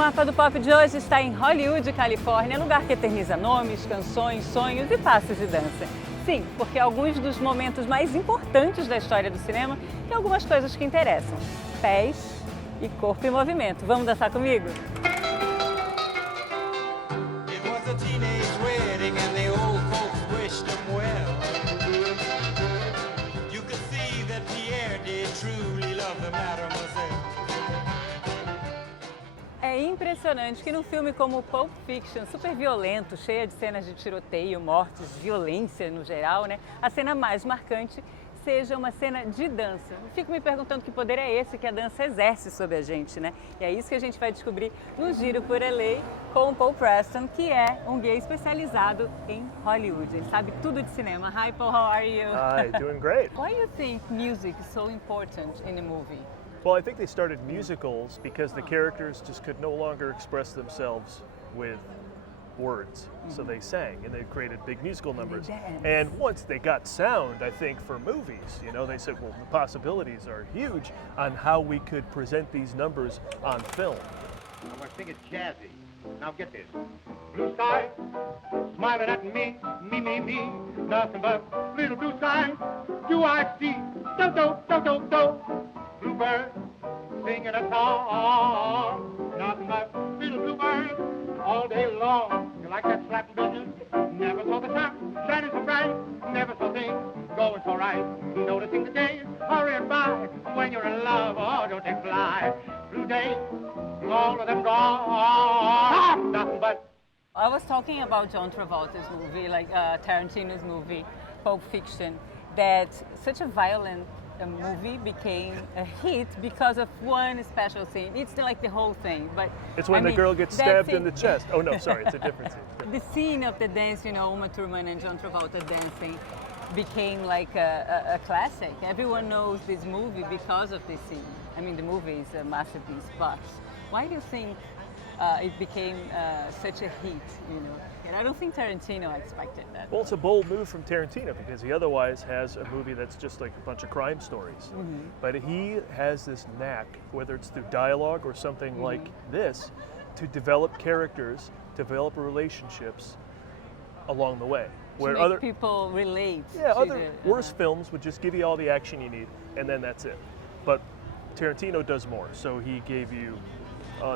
Mapa do Pop de hoje está em Hollywood, Califórnia, lugar que eterniza nomes, canções, sonhos e passos de dança. Sim, porque alguns dos momentos mais importantes da história do cinema têm algumas coisas que interessam. Pés e corpo em movimento. Vamos dançar comigo? É impressionante que num filme como Pulp Fiction, super violento, cheia de cenas de tiroteio, mortes, violência no geral, né? A cena mais marcante seja uma cena de dança. Eu fico me perguntando que poder é esse que a dança exerce sobre a gente, né? E é isso que a gente vai descobrir no Giro por LA com o Paul Preston, que é um gay especializado em Hollywood. Ele sabe tudo de cinema. Hi, Paul, how are you? Hi, doing great. Why do you think music is so important in a movie? Well, I think they started musicals because the characters just could no longer express themselves with words. So they sang and they created big musical numbers. And once they got sound, I think, for movies, you know, they said, well, the possibilities are huge on how we could present these numbers on film. I'm going to sing it jazzy. Now get this. Blue sky, smiling at me, me. Nothing but little blue sky. Do I see? Do. Bluebird singing a song. Nothing but little bluebird all day long. You like that slapping business? Never saw the sun shining so bright. Never saw things going so right. Noticing the days hurrying by. When you're in love, oh, don't they fly? Blue days, all of them gone. Nothing but. I was talking about John Travolta's movie, like Tarantino's movie, Pulp Fiction, that such a violent movie became a hit because of one special scene. It's not like the whole thing, but it's when the girl gets stabbed in the chest. Oh no, sorry, it's a different scene. The scene of the dance, you know, Uma Thurman and John Travolta dancing, became like a classic. Everyone knows this movie because of this scene. I mean, the movie is a masterpiece, but why do you think it became such a hit, you know? And I don't think Tarantino expected that. Well, it's a bold move from Tarantino because he otherwise has a movie that's just like a bunch of crime stories. Mm-hmm. But he has this knack, whether it's through dialogue or something like this, to develop characters, develop relationships along the way. Where other people relate. Yeah, other worse films would just give you all the action you need, and then that's it. But Tarantino does more. So he gave you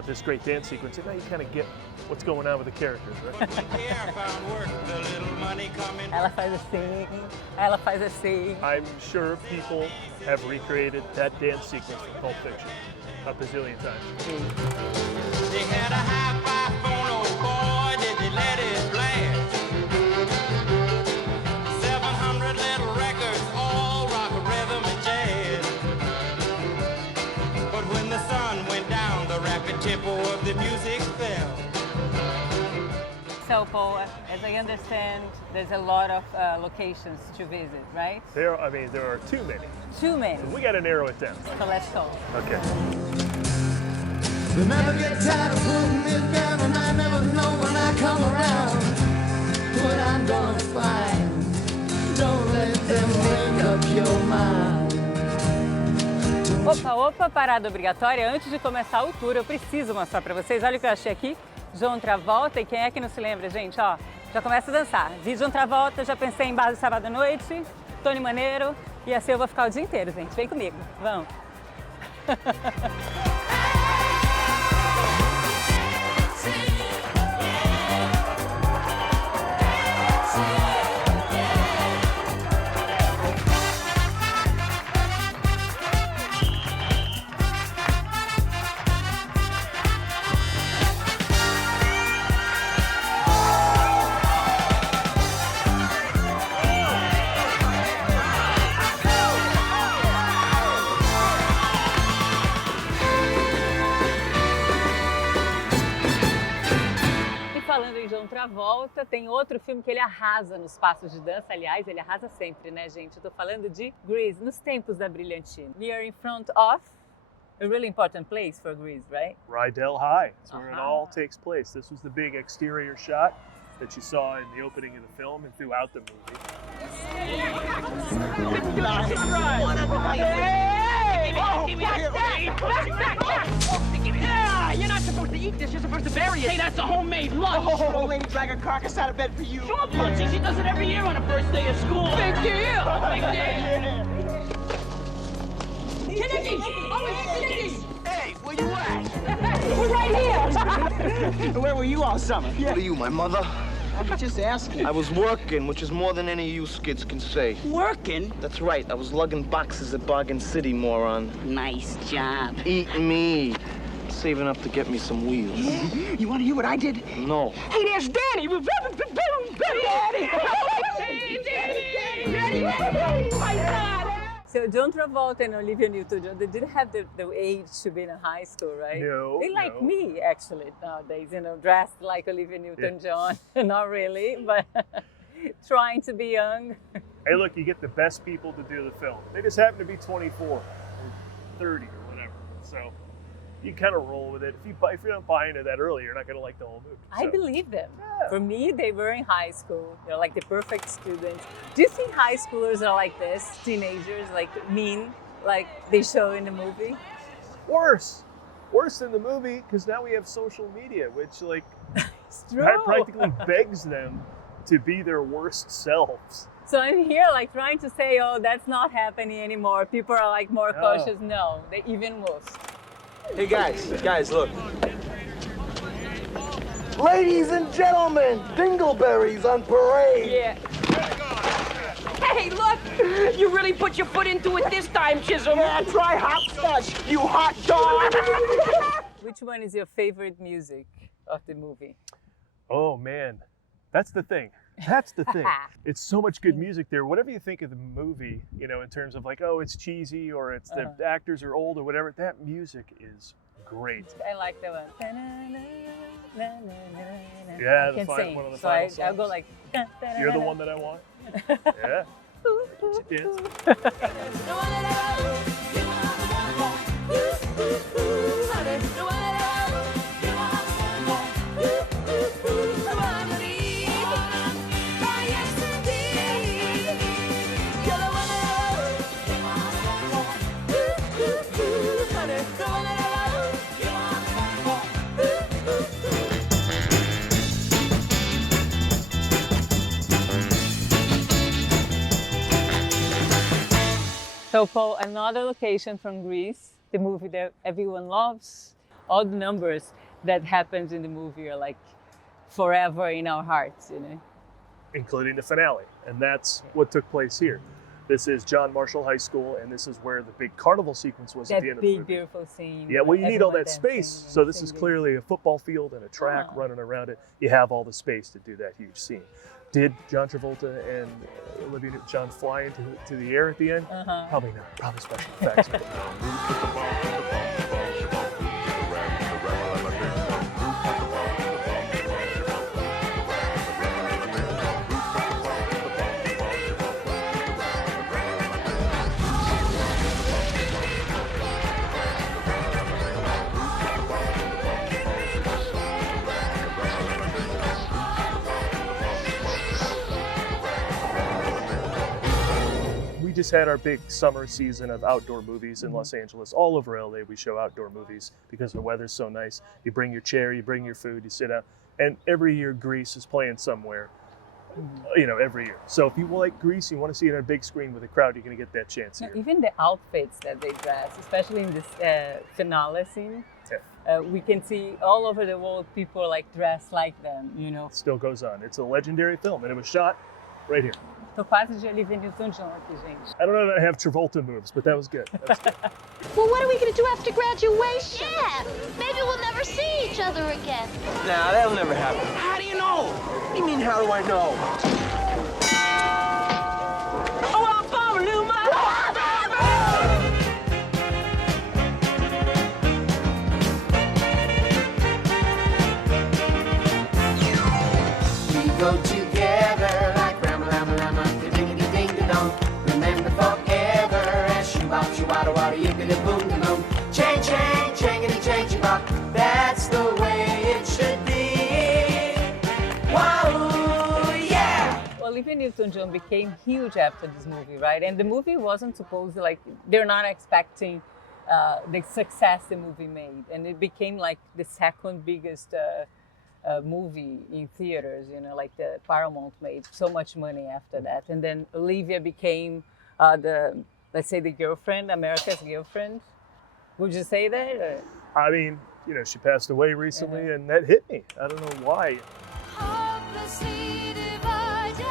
this great dance sequence, and now you kind of get what's going on with the characters, right? Ela faz assim. I'm sure people have recreated that dance sequence from Pulp Fiction a bazillion times. They had a high-five phone, oh boy, did they let it blast. 700 little records, all rock, rhythm, and jazz. But when the sun went down, the rapid tempo of the music fell. So, Paul, as I understand, there's a lot of locations to visit, right? There are too many. Too many. So we got to narrow it down. So let's go. Okay. You never get tired of putting it down, and I never know when I come around what I'm gonna find. Don't let them make up your mind. Opa, parada obrigatória. Antes de começar o tour, eu preciso mostrar pra vocês. Olha o que eu achei aqui. John Travolta, e quem é que não se lembra, gente? Ó, já começa a dançar. Vi John Travolta, já pensei em base sábado à noite, Tony Maneiro, e assim eu vou ficar o dia inteiro, gente. Vem comigo, vamos. Travolta, tem outro filme que ele arrasa nos passos de dança, aliás, ele arrasa sempre, né, gente? Eu tô falando de Grease, nos tempos da brilhantina. We are in front of a really important place for Grease, right? Rydell High, that's where it all takes place. This was the big exterior shot that you saw in the opening of the film and throughout the movie. Hey! Give me that! You're not supposed to eat this. You're supposed to bury it. Hey, that's a homemade lunch. Oh, old lady drag a carcass out of bed for you. Sure, Punchy. She does it every year on the first day of school. Big deal. Big deal. Kennedy! Oh, it's Kennedy! Hey, where you at? We're right here. Where were you all summer? What are you, my mother? I'm just asking. I was working, which is more than any of you skids can say. Working? That's right, I was lugging boxes at Bargain City, moron. Nice job. Eat me. Saving up to get me some wheels. Yeah? You want to hear what I did? No. Hey, there's Danny! Daddy! Daddy! My God! So John Travolta and Olivia Newton-John, they didn't have the age to be in high school, right? No, They like no. me, actually, nowadays, dressed like Olivia Newton-John. Not really, but trying to be young. Hey, look, you get the best people to do the film. They just happen to be 24 or 30 or whatever. So you kind of roll with it. If you're not buying into that early, you're not going to like the whole movie. I So, believe them. Yeah. For me, they were in high school. They're like the perfect students. Do you think high schoolers are like this? Teenagers, like mean, like they show in the movie? Worse than the movie, because now we have social media, which like It's true. practically begs them to be their worst selves. So I'm here like trying to say, oh, that's not happening anymore. People are like more No. cautious. No, they even worse. Hey, guys, look. Ladies and gentlemen, dingleberries on parade. Yeah. Hey, look! You really put your foot into it this time, Chisholm. Yeah, try hopscotch, you hot dog! Which one is your favorite music of the movie? Oh man, that's the thing. That's the thing. It's so much good music there. Whatever you think of the movie, in terms of like, oh, it's cheesy or it's the actors are old or whatever, that music is great. I like that one. Yeah, I the can final- sing. one of the so final I'll go songs. like. You're the one that I want. Yeah. Dance. So Paul, another location from Greece, the movie that everyone loves. All the numbers that happens in the movie are like forever in our hearts, Including the finale. And that's what took place here. This is John Marshall High School, and this is where the big carnival sequence was at That the end of the big, movie. beautiful scene. Yeah, well, you need all everyone that space. dancing So and this is singing. clearly a football field and a track running around it. You have all the space to do that huge scene. Did John Travolta and Olivia Newton-John fly into the air at the end? Probably not. Probably special effects. We just had our big summer season of outdoor movies in Los Angeles. All over LA, we show outdoor movies because the weather's so nice. You bring your chair, you bring your food, you sit down. And every year, Grease is playing somewhere, every year. So if you like Grease, you want to see it on a big screen with a crowd, you're going to get that chance here. Even the outfits that they dress, especially in this finale scene, we can see all over the world people like dressed like them, It still goes on. It's a legendary film, and it was shot right here. Tô quase de Olivia Newton-John aqui, gente. I don't know that I have Travolta moves, but that was good. That was good. Well, what are we going to do after graduation? Yeah, maybe we'll never see each other again. Nah, that'll never happen. How do you know? What do you mean, how do I know? Oh, I'll bomb Luma! We go together like rama lama lama, ding ding ding dong. Remember forever as shoo-bop, shoo-wada wada, yippity boom da boom. Chang chang, changity changity bop. That's the way it should be. Wow, yeah. Olivia Newton-John became huge after this movie, right? And the movie wasn't supposed to, they're not expecting the success the movie made, and it became like the second biggest movie in theaters. You know, like the Paramount made so much money after that, and then Olivia became let's say the girlfriend, America's girlfriend. Would you say that? Or? I mean, you know, she passed away recently, and that hit me. I don't know why. Hopelessly divided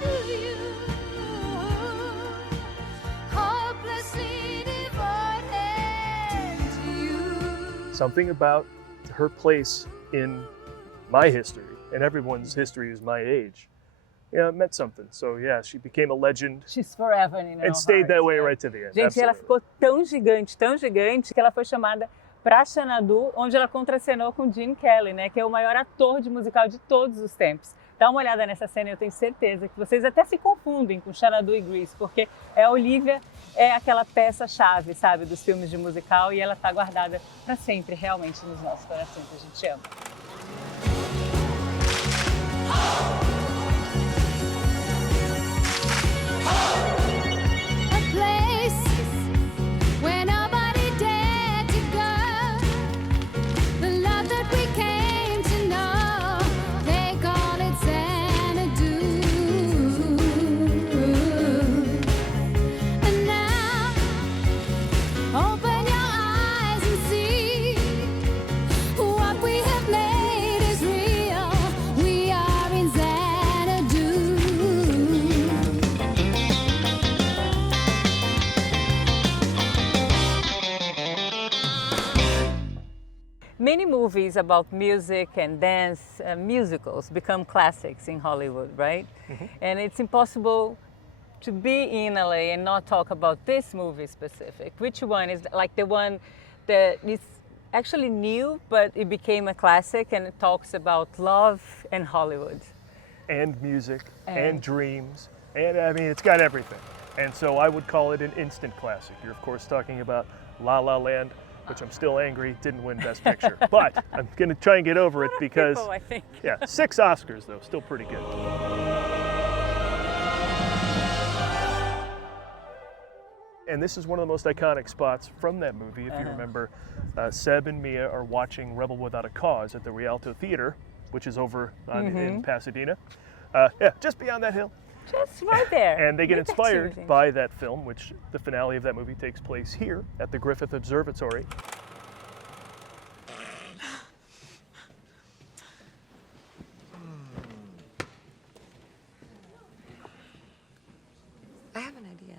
to you. Hopelessly divided to you. Something about her place in my history, and everyone's history is my age. Yeah, it meant something. So yeah, she became a legend. She's forever in our And stayed that hearts, way né? right to the end. Gente, ela Absolutely. ficou tão gigante, que ela foi chamada para Xanadu, onde ela contracenou com Gene Kelly, né, que é o maior ator de musical de todos os tempos. Dá uma olhada nessa cena, eu tenho certeza que vocês até se confundem com Xanadu e Grease, porque a Olivia é aquela peça-chave, sabe, dos filmes de musical, e ela está guardada para sempre, realmente, nos nossos corações. A gente ama. A place where nobody dared to go. The love that we came to know, they call it Xanadu. And now, open your eyes and see what we have made is real. We are in Xanadu. Many movies about music and dance, musicals, become classics in Hollywood, right? And it's impossible to be in LA and not talk about this movie specific. Which one is like the one that is actually new, but it became a classic, and it talks about love and Hollywood? And music, and dreams, and I mean, it's got everything. And so I would call it an instant classic. You're of course talking about La La Land, which I'm still angry didn't win Best Picture. But I'm gonna try and get over it because, People, I think. yeah, 6 Oscars though, still pretty good. And this is one of the most iconic spots from that movie. If you remember, Seb and Mia are watching Rebel Without a Cause at the Rialto Theater, which is over in Pasadena. Yeah, just beyond that hill. Just right there. And they get Look at inspired you. by that film, which the finale of that movie takes place here at the Griffith Observatory. I have an idea.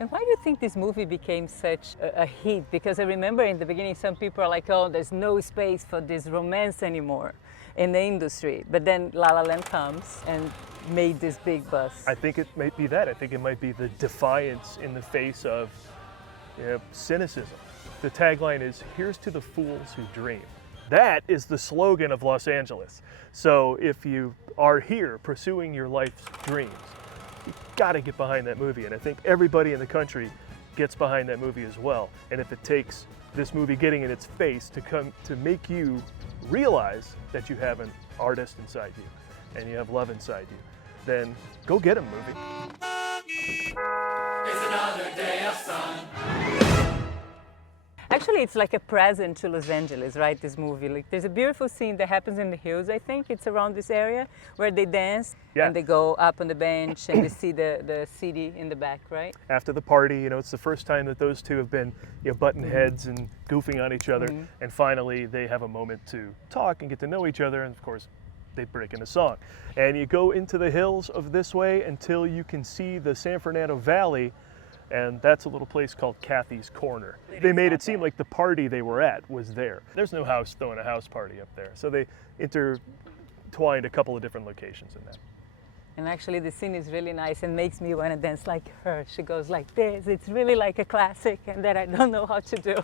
And why do you think this movie became such a hit? Because I remember in the beginning some people are like, oh, there's no space for this romance anymore in the industry. But then La La Land comes and made this big buzz. I think it might be that. I think it might be the defiance in the face of cynicism. The tagline is, "Here's to the fools who dream." That is the slogan of Los Angeles. So if you are here pursuing your life's dreams, you gotta get behind that movie. And I think everybody in the country gets behind that movie as well. And if it takes this movie getting in its face to make you realize that you have an artist inside you and you have love inside you, then go get a movie. Actually, it's like a present to Los Angeles, right, this movie. Like, there's a beautiful scene that happens in the hills, I think. It's around this area where they dance and they go up on the bench and they see the city in the back, right? After the party, it's the first time that those two have been butting heads and goofing on each other. And finally, they have a moment to talk and get to know each other. And of course, they break into song. And you go into the hills of this way until you can see the San Fernando Valley. And that's a little place called Kathy's Corner. They made it seem like the party they were at was there. There's no house throwing a house party up there. So they intertwined a couple of different locations in that. And actually the scene is really nice and makes me want to dance like her. She goes like this. It's really like a classic and that I don't know how to do.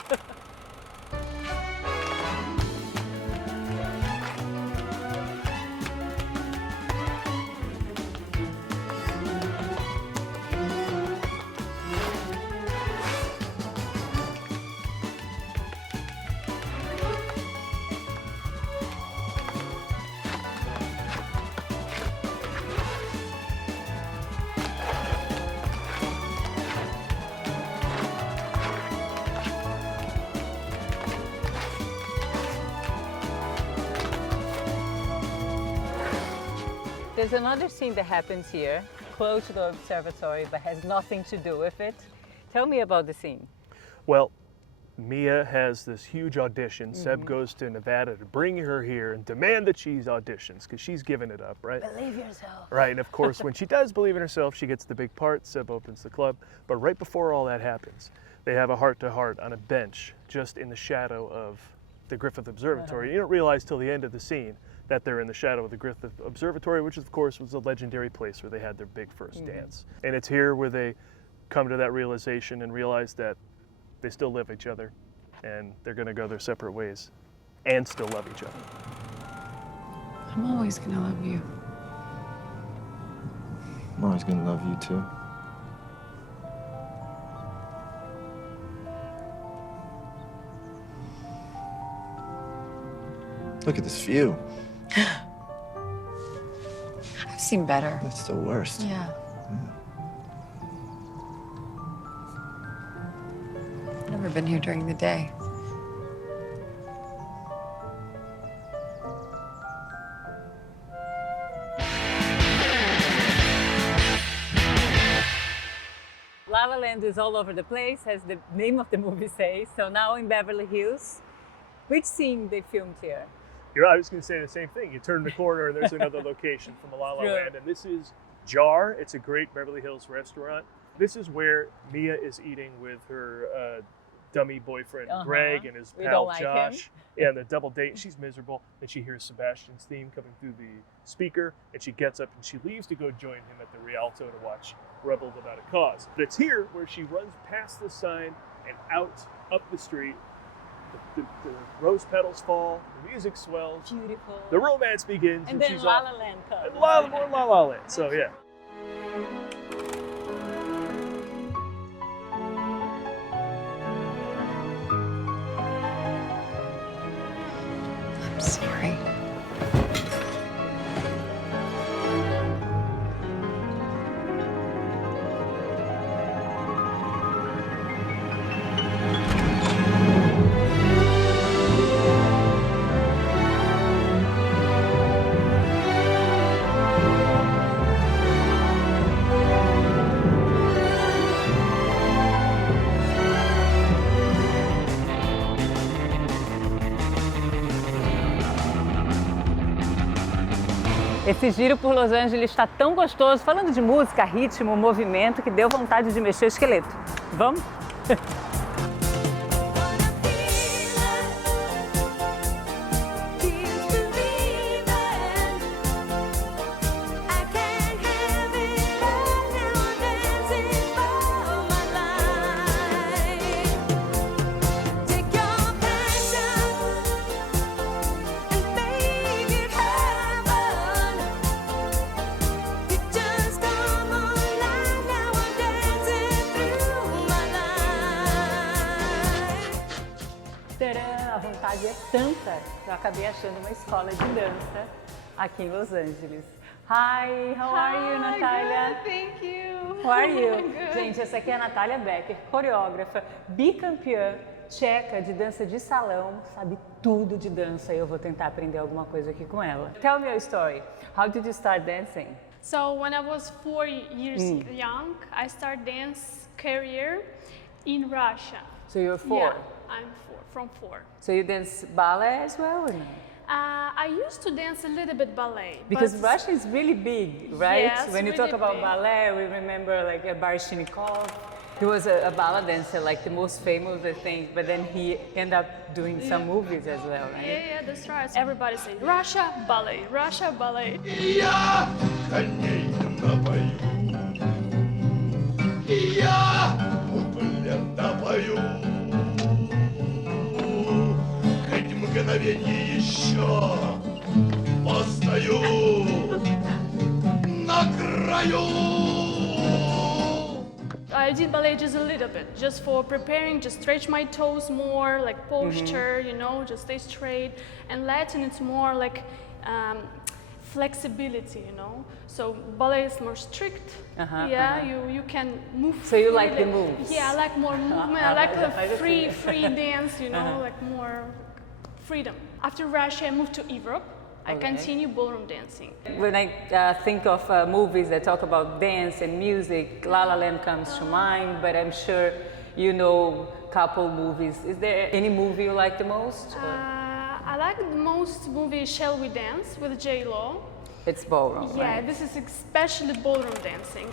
there's another scene that happens here, close to the observatory, but has nothing to do with it. Tell me about the scene. Well, Mia has this huge audition. Seb goes to Nevada to bring her here and demand that she auditions because she's given it up, right? Believe yourself. Right, and of course, when she does believe in herself, she gets the big part. Seb opens the club. But right before all that happens, they have a heart-to-heart on a bench just in the shadow of the Griffith Observatory. You don't realize till the end of the scene that they're in the shadow of the Griffith Observatory, which of course was a legendary place where they had their big first dance. And it's here where they come to that realization and realize that they still love each other and they're gonna go their separate ways and still love each other. I'm always gonna love you. I'm always gonna love you too. Look at this view. I've seen better. It's the worst. Yeah. I've never been here during the day. La La Land is all over the place, as the name of the movie says. So now in Beverly Hills, which scene they filmed here? I was going to say the same thing. You turn the corner and there's another location from La La Land, and this is Jar. It's a great Beverly Hills restaurant. This is where Mia is eating with her dummy boyfriend Greg and his pal Josh. Yeah, and the double date. She's miserable, and she hears Sebastian's theme coming through the speaker, and she gets up and she leaves to go join him at the Rialto to watch Rebel Without a Cause. But it's here where she runs past the sign and out up the street. The rose petals fall, the music swells, Beautiful. the romance begins, And then she's La off. La Land comes. And more La La Land. So yeah. I'm sorry. Esse giro por Los Angeles está tão gostoso, falando de música, ritmo, movimento, que deu vontade de mexer o esqueleto. Vamos? A vontade é tanta que eu acabei achando uma escola de dança aqui em Los Angeles. Hi, how are you, Natália? Good, thank you. How are you? Good. Gente, essa aqui é a Natália Becker, coreógrafa, bicampeã tcheca de dança de salão, sabe tudo de dança e eu vou tentar aprender alguma coisa aqui com ela. Tell me your story. How did you start dancing? So when I was 4 years young, I started dance career in Russia. So you're 4? Yeah, I'm 4, from 4. So you dance ballet as well or no? I used to dance a little bit ballet. Because but Russia is really big, right? Yes, when you really talk about big. ballet, we remember like Baryshnikov. He was a ballet dancer, like the most famous, I think, but then he ended up doing some movies as well, right? Yeah, that's right. Everybody saying Russia ballet, Russia ballet. Я коней напою, я куплета пою. Хоть мгновенье еще постою на краю. I did ballet just a little bit, just for preparing, just stretch my toes more, like posture, you know, just stay straight. And Latin, it's more like flexibility, you know. So ballet is more strict. You can move. So you like freely. the moves? Yeah, I like more movement. I like the free dance, you know, like more freedom. After Russia, I moved to Europe. I continue ballroom dancing. When I think of movies that talk about dance and music, La La Land comes to mind, but I'm sure you know couple movies. Is there any movie you like the most? I like the most movie Shall We Dance with J-Lo. It's ballroom, Yeah, right? this is especially ballroom dancing.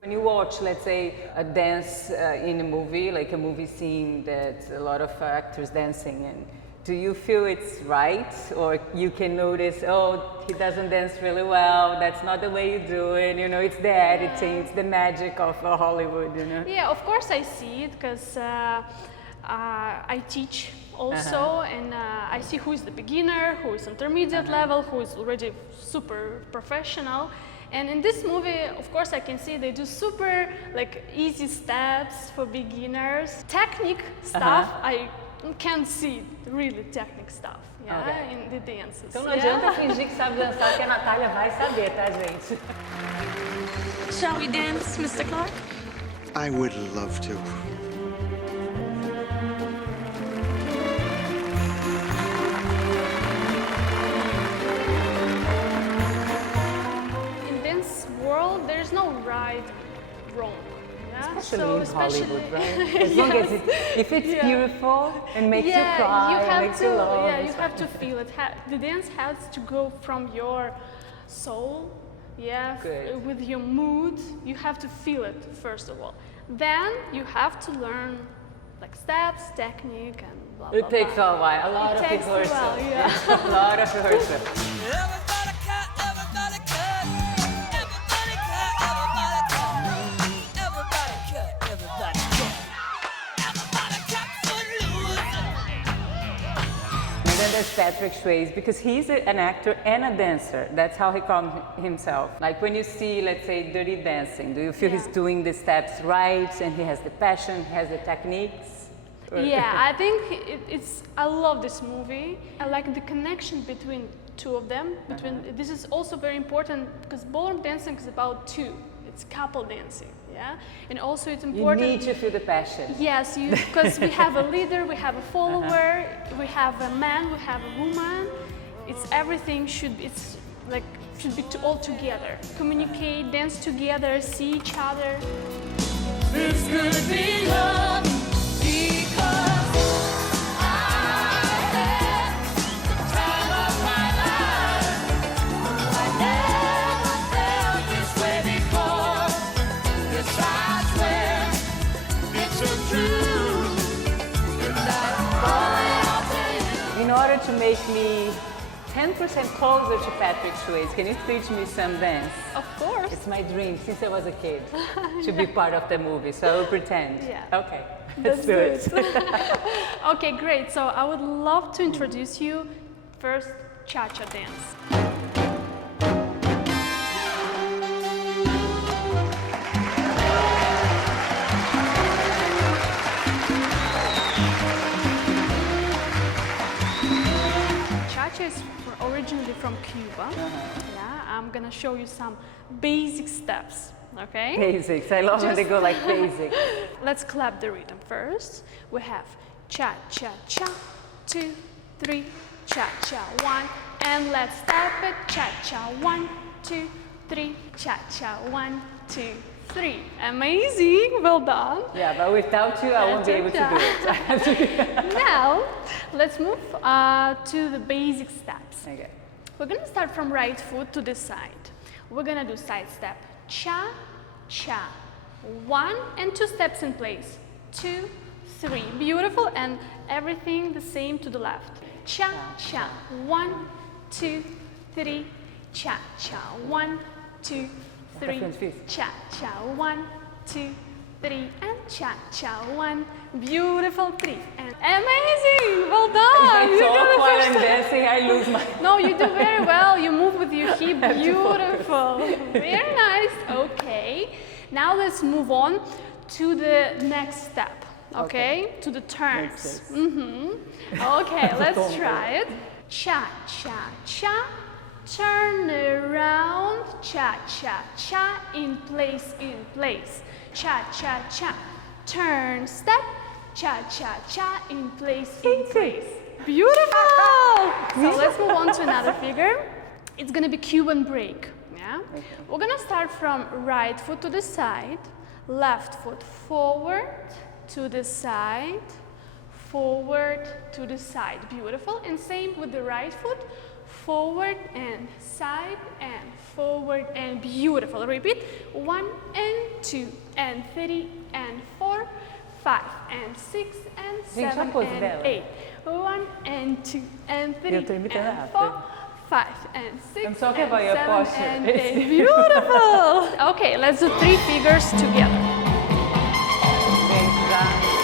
When you watch, let's say, a dance in a movie, like a movie scene that a lot of actors dancing, and do you feel it's right? Or you can notice, oh, he doesn't dance really well, that's not the way you do it, you know, it's the editing, it's the magic of Hollywood, you know? Yeah, of course I see it, because I teach also, and I see who is the beginner, who is intermediate level, who is already super professional. And in this movie, of course, I can see they do super like easy steps for beginners. Technique stuff, I can't see really technique stuff, yeah, in the dances. Então não adianta fingir que sabe dançar, que a Natália vai saber, tá, gente? Shall we dance, Mr. Clark? I would love to. World, there's no right, wrong. Yeah? Especially in Hollywood, right? As long as if it's beautiful and makes you cry, makes you love. Yeah, you have to feel it. The dance has to go from your soul, with your mood. You have to feel it first of all. Then you have to learn like steps, technique, and blah blah. It takes a while, a lot of rehearsal. A lot of rehearsal. Then there's Patrick Swayze, because he's an actor and a dancer. That's how he calls himself. Like when you see, let's say, Dirty Dancing, do you feel he's doing the steps right, and he has the passion, he has the techniques? Yeah, I think I love this movie. I like the connection between two of them. This is also very important because ballroom dancing is about two. It's couple dancing. Yeah, and also it's important. You need to feel the passion. Yes, because we have a leader, we have a follower, we have a man, we have a woman. It's everything should be all together. Communicate, dance together, see each other. This could be love because in order to make me 10% closer to Patrick Swayze, can you teach me some dance? Of course. It's my dream since I was a kid to be part of the movie, so I will pretend. Yeah. Okay, let's do it. Okay, great. So I would love to introduce you first cha-cha dance. Is originally from Cuba. Yeah, I'm gonna show you some basic steps. Okay. Basics. I love when they go like basic. Let's clap the rhythm first. We have cha cha cha, 2, 3, cha cha 1, and let's step it. Cha cha 1, 2, 3, cha cha 1, 2, 3. Amazing, well done. Yeah, but without you, I won't be able to do it. Now, let's move to the basic steps. Okay. We're gonna start from right foot to the side. We're gonna do side step, cha, cha. 1 and 2 steps in place. 2, 3. Beautiful, and everything the same to the left. Cha, cha. 1, 2, 3, cha, cha. 1, 2, 3, cha, cha. 1, 2, 3, and cha, cha. 1. Beautiful, 3. And amazing! Well done! If I talk while I'm dancing, I lose my... No, you do very well. You move with your hip. Beautiful. Very nice. Okay. Now let's move on to the next step, okay? To the turns. Okay, let's try it. Cha, cha, cha. Turn around. Cha, cha, cha. In place, in place. Cha, cha, cha. Turn, step. Cha, cha, cha. In place, in place. Beautiful! So let's move on to another figure. It's gonna be Cuban break. Yeah? We're gonna start from right foot to the side, left foot forward to the side, forward to the side. Beautiful. And same with the right foot, forward and side and forward and beautiful. Repeat. 1 and 2 and 3 and 4, 5 and 6 and 7 and 8. 1 and 2 and 3 and 4, 5 and 6 I'm talking and about your 7 posture. and 8. Beautiful. Okay, let's do 3 figures together. Gente, já